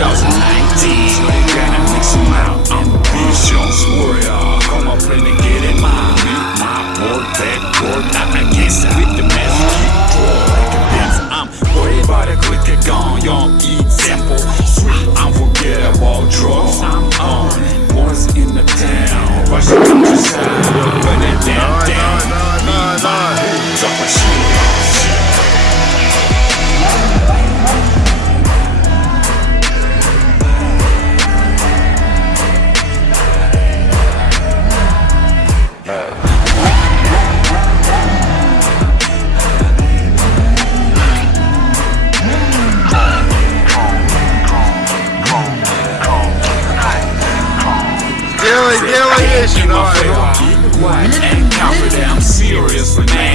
2019, gotta mix 'em out. I'm a vicious warrior. Come up and get it mine. My board, backboard, not against it. With the message, keep draw like a pencil. I'm worried about a quicker gun, young, eat simple. Sweet, unforgettable drugs. I'm on. Boys in the town, rush the countryside, burn it down. Need my boots up my shoes. Делай, делай вещи, давай. Keep quiet and confident, I'm serious, man.